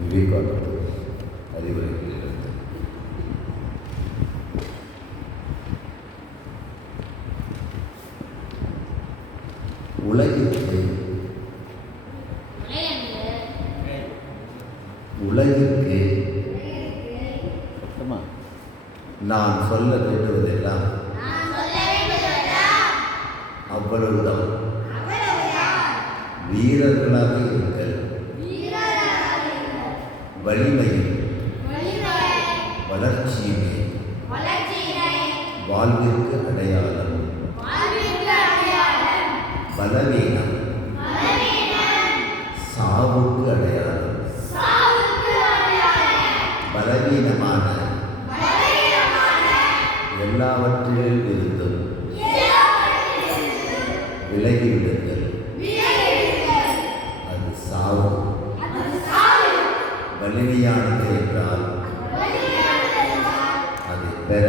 விவேகானந்தர் அறிவுரைகளிலிருந்து உலகிற்கு நான் சொல்ல வேண்டுவதெல்லாம் அவ்வளவுதான். வீரர்களாக இருங்கள், வலிமையும் வளர்ச்சியுமே வாழ்விற்கு அடையாளம். பலவீனம் சாவுக்கு அடையாளம். பலவீனமான எல்லாவற்றிலும் இருந்தும் விலகிவிடுங்கள். அது சாவு. வலிமையானது என்றால் அதை பெற